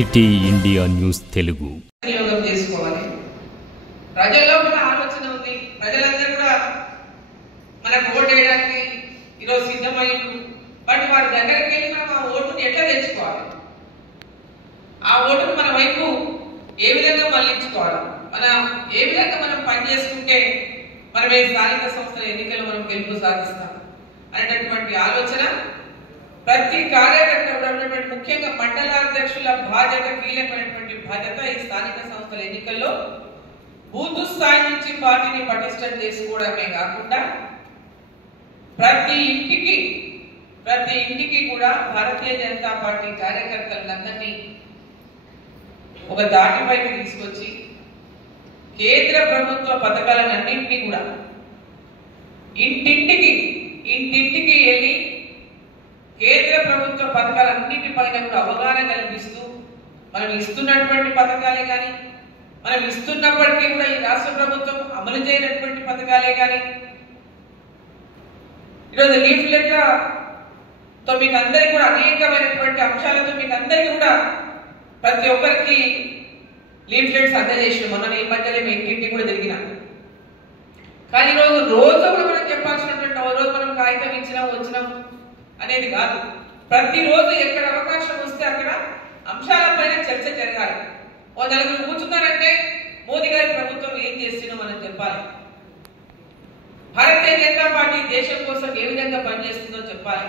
City India news Telugu వినియోగం చేసుకోవాలి. ప్రజల్లో కూడా ఆలోచన ఉంది. ప్రజలందరూ కూడా మనకు ఓటు వేయడానికి ఈరోజు సిద్ధమైంది. బట్ వారి దగ్గరికి వెళ్ళి మనం ఆ ఓటుని ఎట్లా తెచ్చుకోవాలి, ఆ ఓటును మన వైపు ఏ విధంగా మళ్లించుకోవాలి, ఏ విధంగా మనం పనిచేసుకుంటే మనం ఈ స్థానిక సంస్థల ఎన్నికల్లో మనం గెలుపు సాధిస్తాం అనేటటువంటి ఆలోచన ప్రతి కార్యకర్త ఉన్నటువంటి, ముఖ్యంగా మండలాధ్యక్షుల బాధ్యత, కీలకమైనటువంటి బాధ్యత ఈ స్థానిక సంస్థల ఎన్నికల్లో బూత్ స్థాయి నుంచి పార్టీని పటిష్టం చేసుకోవడమే కాకుండా ప్రతి ఇంటికి కూడా భారతీయ జనతా పార్టీ కార్యకర్తలందరినీ ఒక దాటిపైకి తీసుకొచ్చి కేంద్ర ప్రభుత్వ పథకాలన్నింటినీ కూడా ఇంటింటికి వెళ్ళి కేంద్ర ప్రభుత్వ పథకాలన్నింటిపైన కూడా అవగాహన కల్పిస్తూ, మనం ఇస్తున్నటువంటి పథకాలే కానీ, మనం ఇస్తున్నప్పటికీ కూడా ఈ రాష్ట్ర ప్రభుత్వం అమలు చేయనటువంటి పథకాలే కానీ, ఈరోజు లీఫ్లెట్లతో మీకు అందరికీ కూడా అనేకమైనటువంటి అంశాలతో మీకు అందరికీ కూడా ప్రతి ఒక్కరికి లీఫ్లెట్స్ అందజేసిన మొన్న ఈ మధ్యలో మీ ఇంటింటికి కూడా తిరిగిన. కానీ రోజు కూడా మనం చెప్పాల్సినటువంటి రోజు మనం కాగితం వచ్చినాం అనేది కాదు. ప్రతిరోజు ఎక్కడ అవకాశం వస్తే అక్కడ అంశాలపైన చర్చ జరగాలి. ఓ నలుగురు కూర్చున్నారంటే మోదీ గారి ప్రభుత్వం ఏం చేస్తుందో మనం చెప్పాలి. భారతీయ జనతా పార్టీ దేశం కోసం ఏ విధంగా పనిచేస్తుందో చెప్పాలి.